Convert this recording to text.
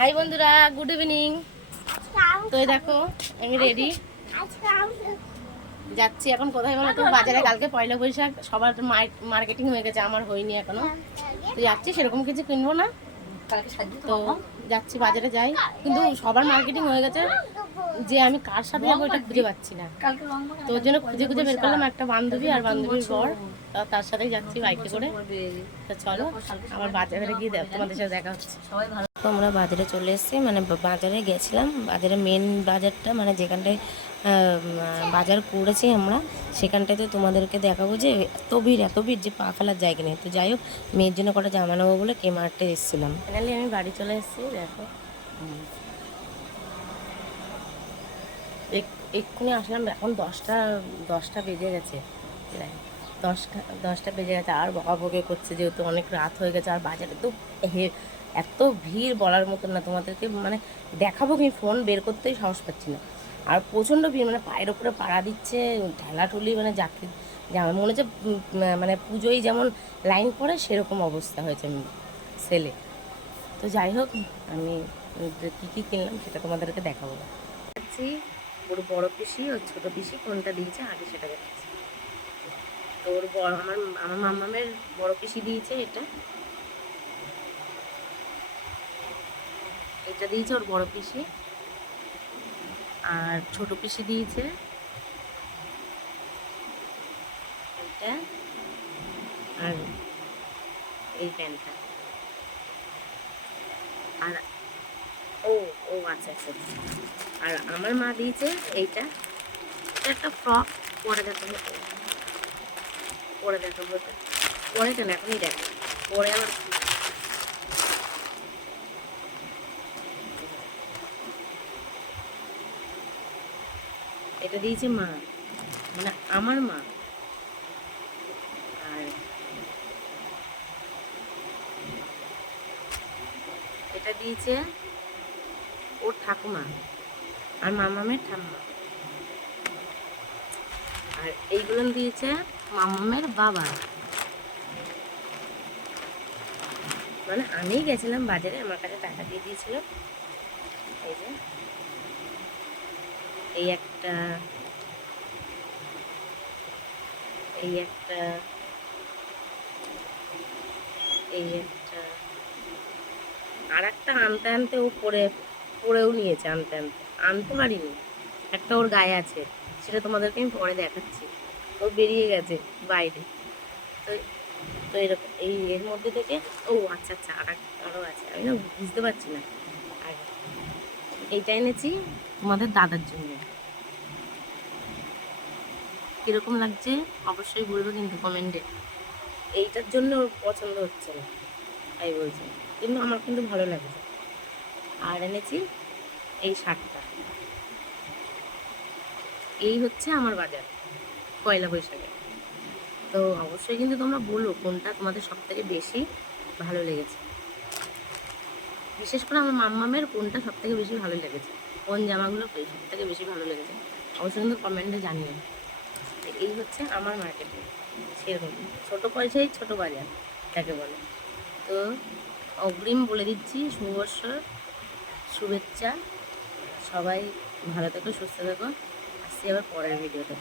High বন্ধুরা, good evening. তো এই দেখো আমি রেডি যাচ্ছি এখন কোথায় বলো তো, বাজারে। কালকে পয়লা বৈশাখ, সবার মার্কেটিং হয়ে গেছে, আমার হয়নি এখনো। তো যাচ্ছি, সেরকম কিছু কিনবো না, তো যাচ্ছি বাজারে যাই, কিন্তু সবার মার্কেটিং হয়ে গেছে, যে আমি কার সাথে যাবো এটা খুঁজে পাচ্ছি না। তো ওর জন্য খুঁজে খুঁজে বের করলাম একটা বান্ধবী আর বান্ধবীর বর, তার সাথেই যাচ্ছি বাইকে করে। তো চলো আমার বাজারে গিয়ে তোমাদের সাথে দেখা হচ্ছে। সবাই ভালো। তো আমরা বাজারে চলে এসেছি, মানে বাজারে গেছিলাম, বাজারে মেন বাজারটা, মানে যেখানটায় বাজার করেছি আমরা, সেখানটায় তো তোমাদেরকে দেখাবো যে এত ভিড় যে পা ফেলার জায়গা নেই। তো যাই হোক, মেয়ের জন্য কটা জামা নেবো বলে কেমার্টে এসেছিলাম। ফাইনালি আমি বাড়ি চলে এসেছি। দেখো এক্ষুনি আসলাম, এখন দশটা বেজে গেছে, দশটা বেজে গেছে, আর বকাবকি করছে যেহেতু অনেক রাত হয়ে গেছে। আর বাজারে তো এত ভিড় বলার মতন না, তোমাদেরকে মানে দেখাবো কি, ফোন বের করতেই সাহস পাচ্ছি না। আর প্রচণ্ড ভিড়, মানে পায়ের ওপরে পাড়া দিচ্ছে, ঠেলাঠুলি, মানে যাকে যেমন মনে হচ্ছে মানে পুজোয় যেমন লাইন পড়ে সেরকম অবস্থা হয়েছে সেলে। তো যাই হোক, আমি কী কী কিনলাম সেটা তোমাদেরকে দেখাবো। যাচ্ছি, ওর বড় পিসি ওর ছোটো পিসি কোনটা দিয়েছে আগে সেটা দেখাচ্ছি। তো ওর আমার মামামের বড় পিসি দিয়েছে এটা দিয়েছে ওর বড় পিসি, আর ছোট পিসি দিয়েছে এটা, আর এই প্যান্টটা, আর ও ও আচ্ছা আচ্ছা, আর আমার মা দিয়েছে এইটা, একটা ফ্রক। পরে দেখাবো, পরে দেখাবো, পরে কেন এখনই দেখ, পরে আমার এটা দিয়েছে মা, মানে আমার মা। আর এটা দিয়েছে ওর ঠাকুমা আর মামামের ঠাম্মা। আর এইগুলো দিয়েছে মামামের বাবা। মানে আমি গেছিলাম বাজারে, আমার কাছে টাকা দিয়ে দিয়েছিল। এই যে এই একটা, এই একটা, এই একটা, আর একটা আনতে আনতে ও পরেও নিয়েছে, আনতে পারিনি, একটা ওর গায়ে আছে, সেটা তোমাদেরকে আমি পরে দেখাচ্ছি। ও বেরিয়ে গেছে বাইরে। তো তো এরকম এর মধ্যে থেকে, ও আচ্ছা আচ্ছা, আরও আছে, আমি না বুঝতে পারছি না। আর এইটা এনেছি তোমাদের দাদার জন্য, কীরকম লাগছে অবশ্যই বলবে কিন্তু কমেন্টে। এইটার জন্য ওর পছন্দ হচ্ছে না তাই বলছে, কিন্তু আমার কিন্তু ভালো লাগছে। আর এনেছি এই শার্টটা। এই হচ্ছে আমার বাজার পয়লা বৈশাখে। তো অবশ্যই কিন্তু তোমরা বলো কোনটা তোমাদের সব থেকে বেশি ভালো লেগেছে, বিশেষ করে আমার মাম্মামের কোনটা সব থেকে বেশি ভালো লেগেছে, কোন জামাগুলো সব থেকে বেশি ভালো লেগেছে অবশ্যই কিন্তু কমেন্টে জানিও। এই হচ্ছে আমার মার্কেটে, সেরকম ছোটো পয়সায় ছোটো বাজার যাকে বলে। তো অগ্রিম বলে দিচ্ছি শুভ বৎসর শুভেচ্ছা, সবাই ভালো থেকো, সুস্থ থেকো। আসছি আবার পরের ভিডিওতে।